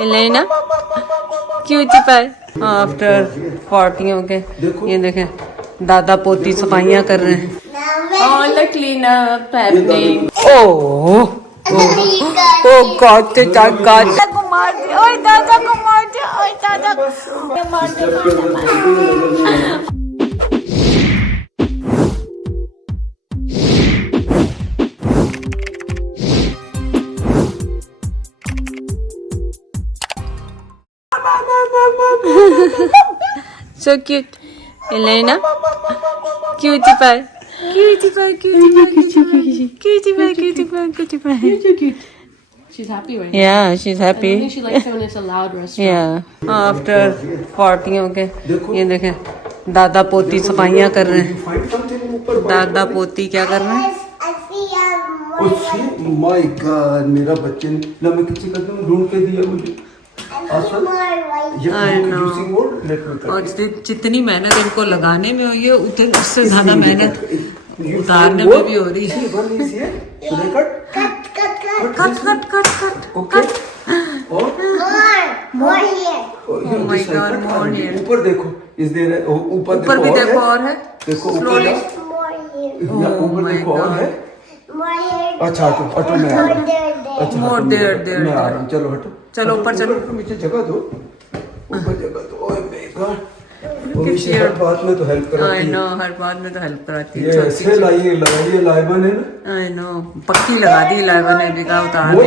Elena cutie pie. After पार्टियों के ये देखें दादा पोती सफाइयाँ कर रहे हैं। All the cleanup happening. Oh God, God. दादा को मार दिया, ओए दादा को मार दिया, ओए दादा को मार दिया। So cute. Elena. Cutie pie. Cutie pie, cutie pie, cutie pie. Cutie pie, cutie pie, cutie pie. You're so cute. She's happy right now. Yeah, she's I happy. think she likes it when it's a loud restaurant. Yeah. After पार्टियों के ये देखें दादा पोती सफाइयाँ कर रहे हैं। दादा पोती क्या कर रहे हैं? माय गॉड मेरा बच्चे ने ना मैं किसी का ढूंढ के दिया मुझे। और जितनी मेहनत इनको लगाने में हुई है उतनी उससे ज्यादा मेहनत उतारने में भी हो रही है। Cut cut cut cut cut. ऊपर देखो इस देर ऊपर भी देखो और है। देखो ऊपर देखो और है। अच्छा हटो मैं आ रहा हूँ। अच्छा मोर देर मैं आ रहा हूँ। चलो हटो चलो ऊपर चलो। मुझे जगह दो ऊपर जगह दो। ओए माय गॉड मुझे हर बात में तो हेल्प कराती है। आई नो हर बात में तो हेल्प कराती ये ऐसे लगाइए लाइबन है ना। आई नो पक्की लगा दी लाइबन ने भी कहा उतार दी।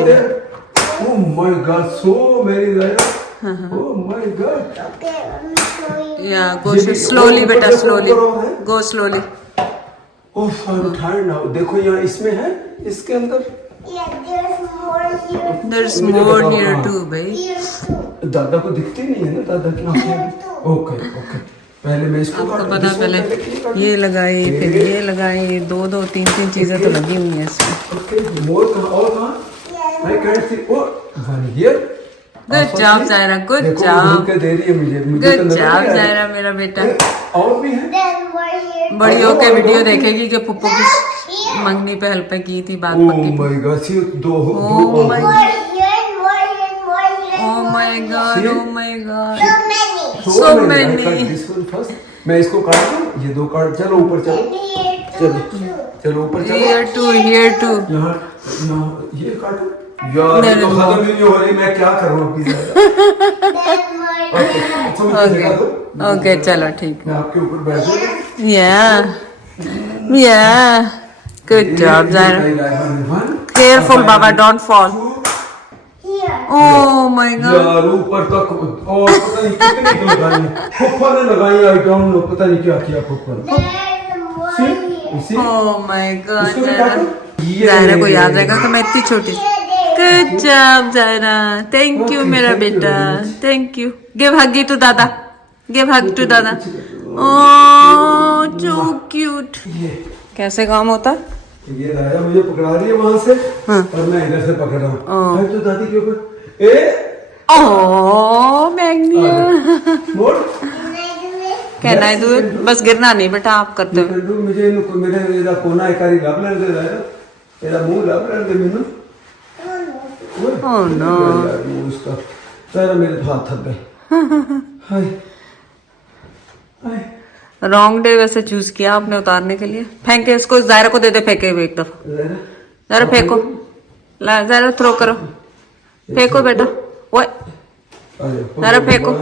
ओह माय गॉड सो मेरी लाइबन। ओह माय गॉड या गो स्लोली बेटा slowly go slowly. Oh I am tired now. देखो यहाँ इसमें है इसके अंदर There's more here too, भाई। दादा को दिखती नहीं है ना दादा की आंखें। ओके ओके पहले मैं इसको आपको पता पहले ये लगाई फिर ये लगाई दो तीन चीजें तो लगी हुई हैं इसमें। ओके मोर कहाँ और कहाँ I can see O one here. Good job Zaira good job दे रही है मुझे गुड जॉब जायरा मेरा बेटा। और भी है बड़ी होके वीडियो देखेगी कि पुप्पो की मंगनी पे हेल्प की थी बात पक्की। ओह माय गॉड सी दो oh my God oh my God so many. मैं इसको काट दूं ये दो काट। चलो ऊपर चलो चलो ऊपर चलो। here too यहाँ ये काटो यार ये तो खत्म ही नहीं हो रही। मैं क्या करूँ अभी ओके चलो ठीक। मैं आपके ऊपर बैठ जाऊँ। या good job Zaira. Careful Baba don't fall. Oh my God यार ऊपर तक और पता नहीं कितनी लगाई है। फुफ्फा ने लगाई आई डोंट नो पता नहीं क्या किया फुफ्फा ने। ओह माय गॉड जायरा को याद रहेगा कि मैं इतनी छोटी। Good job Zaira thank you मेरा बेटा थैंक यू। गिव हगी टू दादा गिव हग टू दादा। ओह सो क्यूट। कैसे काम होता? ये दादा मुझे पकड़ा रही है वहां से और मैं इधर से पकड़ रहा हूँ तो दादी के ऊपर ए ओह मैग्निया मोड़ कहना है दूर बस गिरना नहीं बेटा आप करते हो। मुझे मेरा कोना एक कारी लब लग दे रहा है तेरा मुंह लब लग दे मैंने। ओह नो उसका सारा मेरे हाथ थक गए। हाय हाय रॉन्ग डे वैसे चूज किया आपने उतारने के लिए। फेंके इसको जायरा को दे दे फेंके हुए एक दफा। जायरा फेंको जायरा थ्रो करो फेंको बेटा। ओए जायरा फेंको। 1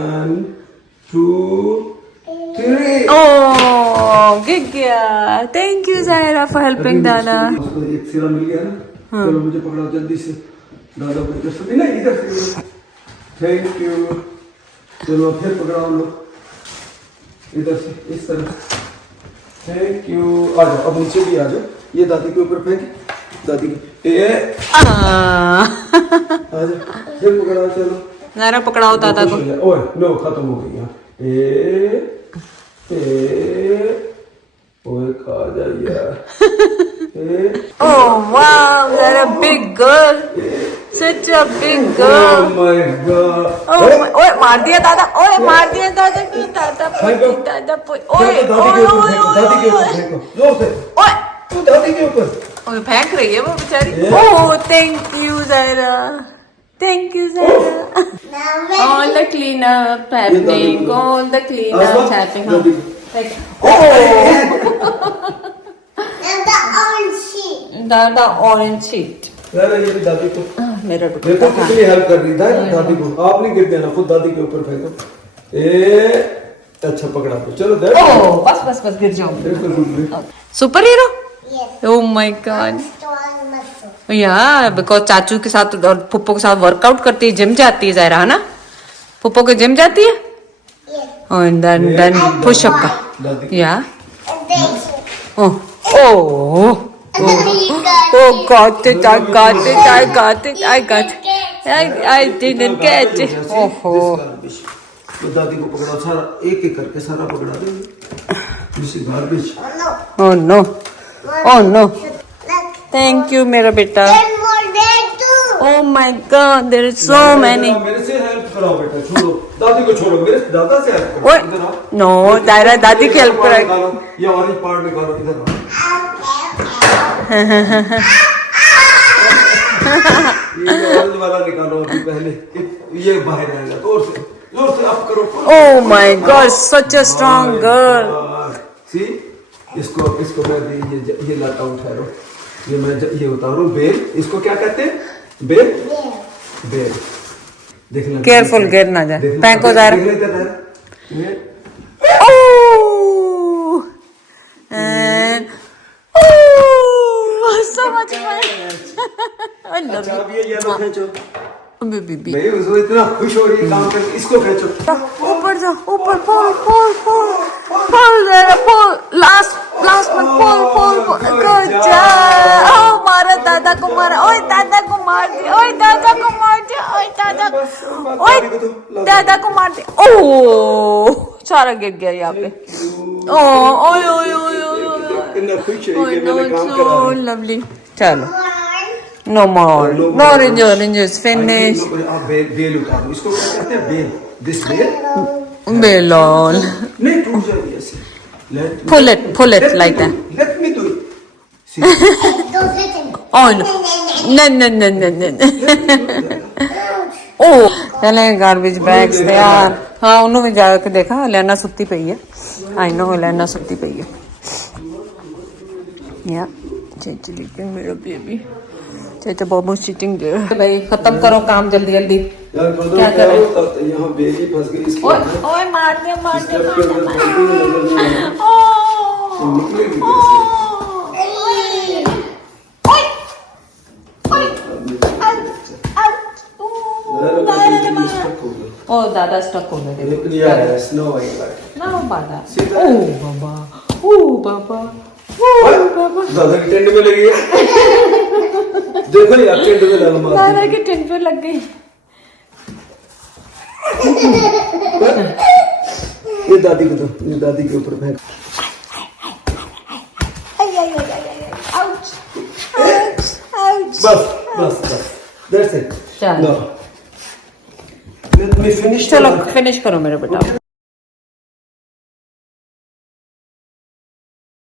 2 3 ओह गिर गया। Thank you Zaira for helping दादा। एक सिरा मिल गया ना। चलो मुझे पकड़ाओ जल्दी से दादा को इधर से नहीं इधर से। Thank you. चलो फिर पकड़ाओ लोग इधर से इस तरह। Thank you. आ जाओ अब नीचे भी आ जाओ। ये दादी के ऊपर फेंक दादी के आ जाओ फिर पकड़ाओ। चलो जायरा पकड़ाओ दादा को। ओए नो खत्म हो गई यहाँ। ओए खा जा यार। Oh wow, you're a big girl. Such a big girl. Oh my god. ओए मार दिया दादा। ओए मार दिया दादा की दादा ओए दादी के ऊपर फेंको जोर से। ओए दादी के ऊपर ओए फेंक रही है वो बेचारी। Oh thank you Zaira Thank you, Zara. All the cleanup happening. All the cleanup happening. दादी The orange sheet. The orange sheet. यार ये भी दादी को मेरा देखो कितनी हेल्प कर रही है दादी को। आप नहीं गिर देना, खुद दादी के ऊपर फेंको। अच्छा पकड़ा तो चलो दे। Oh, बस गिर जाऊंगी। बिल्कुल बिल्कुल। Super hero? Yes. Oh my God. Strong muscle. या बिकॉज चाचू के साथ और पुप्पो के साथ वर्कआउट करती है, जिम जाती है ज़ायरा, है ना? पुप्पो के जिम जाती है? Yes. And then push up का। दादी या And then oh got it, I got it. I didn't get it. Oh. तो दादी को पकड़ा, सारा एक एक करके सारा पकड़ा दे। This is garbage. oh no. Oh no. Look. Thank you मेरा बेटा। There's more there too. Oh my God, there is so many. मेरे से हेल्प कराओ बेटा, छोड़ो दादी को, छोड़ो मेरे दादा से हेल्प करो। ओए इधर आओ। नो, ज़ायरा दादी की हेल्प कराए। निकालो, ये ऑरेंज पार्ट निकालो, इधर आओ। ये ऑरेंज वाला निकालो अभी पहले, ये बाहर आएगा, जोर से आप करो। Oh my God, such a strong girl. सी इसको मैं ये लाता हूँ, ठहरो, ये मैं ये उतारूँ बेल, इसको क्या कहते हैं? बेल बेल। देख लेना, Careful, गिर ना जाए। फेंको ज़ायरा। देख लेते हैं ये। Oh, and oh, so much fun. I love अच्छा you. अब ये येलो खींचो। Baby. नहीं उसको इतना खुश हो रही है काम करके, इसको खींचो। ऊपर जाओ, ऊपर pull ज़रा, pull, last में pull. Good job. Oh, मारा दादा को मारा, ओए दादा को मार दिया, ओए दादा को मार दिया। ओह, सारा गिर गया यहाँ पे। ओए इतना खुश है ओए कि मैंने काम so करा। lovely. चलो, no more oranges, finish. आप बेल उतारो, इसको क्या कहते हैं? बेल, दिस बेल। Belon. नहीं टूट जाएगी ऐसे। Pull it like that. Let me do it. See. Don't hit him. Oh no. Oh, चले गार्बेज बैग्स तैयार। हाँ, उन्होंने भी जाके देखा, लेना सुत्ती पई है। I know, लेना सुत्ती पई है। या, चेची मेरा बेबी। चाचा बाबू सिटिंग देयर। भाई खत्म करो काम जल्दी जल्दी। क्या करें? यहाँ बेल ही फंस गई इसकी। ओए मार दिया। ओ दादा स्टक हो गए। Snow white. ना बाबा। ओ बाबा। दादा की टेंट में लगी है। देखो यार टेंट में लगा मार। दादा की टेंट पे लग गई। ये दादी को दो, ये दादी के ऊपर फेंक। बस दैट्स इट। चलो। Let me finish. चलो फिनिश करो मेरे बेटा।